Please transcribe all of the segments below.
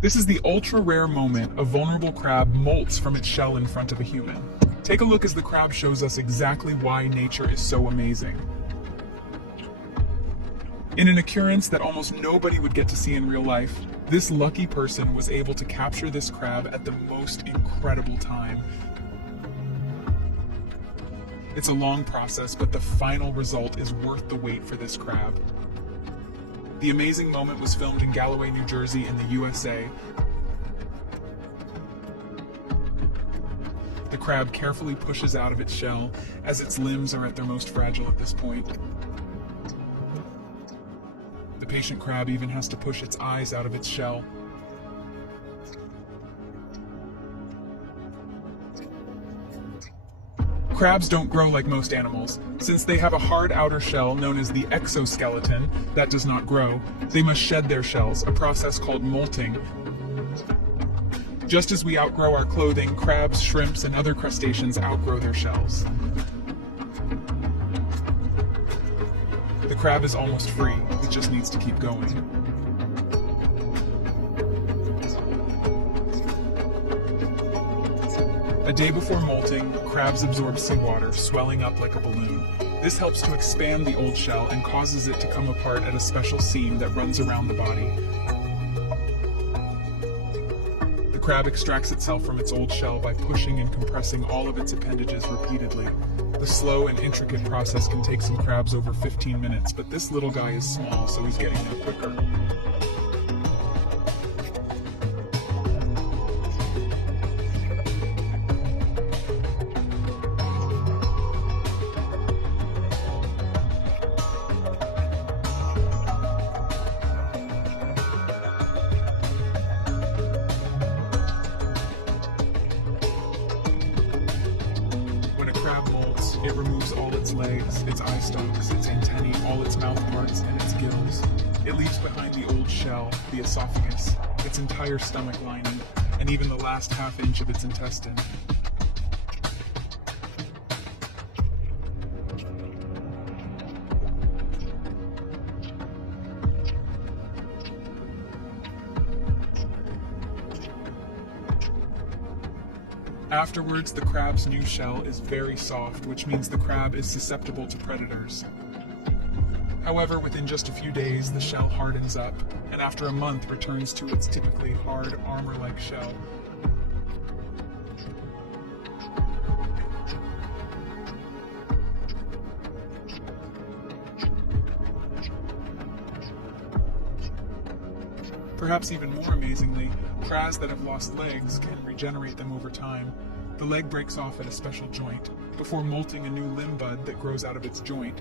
This is the ultra-rare moment a vulnerable crab molts from its shell in front of a human. Take a look as the crab shows us exactly why nature is so amazing. In an occurrence that almost nobody would get to see in real life, this lucky person was able to capture this crab at the most incredible time. It's a long process, but the final result is worth the wait for this crab. The amazing moment was filmed in Galloway, New Jersey in the USA. The crab carefully pushes out of its shell as its limbs are at their most fragile at this point. The patient crab even has to push its eyes out of its shell. Crabs don't grow like most animals. Since they have a hard outer shell known as the exoskeleton that does not grow, they must shed their shells, a process called molting. Just as we outgrow our clothing, crabs, shrimps, and other crustaceans outgrow their shells. The crab is almost free, it just needs to keep going. A day before molting, crabs absorb seawater, swelling up like a balloon. This helps to expand the old shell and causes it to come apart at a special seam that runs around the body. The crab extracts itself from its old shell by pushing and compressing all of its appendages repeatedly. The slow and intricate process can take some crabs over 15 minutes, but this little guy is small, so he's getting there quicker. When a crab molts, it removes all its legs, its eye stalks, its antennae, all its mouth parts, and its gills. It leaves behind the old shell, the esophagus, its entire stomach lining, and even the last half-inch of its intestine. Afterwards, the crab's new shell is very soft, which means the crab is susceptible to predators. However, within just a few days, the shell hardens up, and after a month returns to its typically hard, armor-like shell. Perhaps even more amazingly, crabs that have lost legs can regenerate them over time. The leg breaks off at a special joint, before molting a new limb bud that grows out of its joint.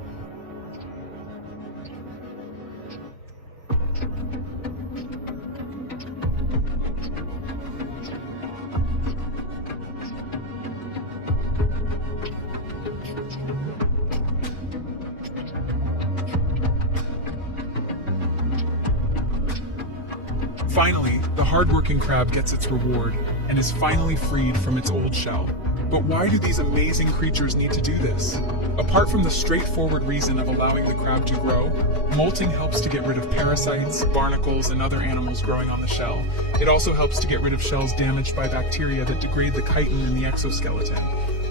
Finally, the hardworking crab gets its reward and is finally freed from its old shell. But why do these amazing creatures need to do this? Apart from the straightforward reason of allowing the crab to grow, molting helps to get rid of parasites, barnacles, and other animals growing on the shell. It also helps to get rid of shells damaged by bacteria that degrade the chitin in the exoskeleton.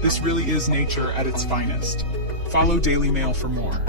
This really is nature at its finest. Follow Daily Mail for more.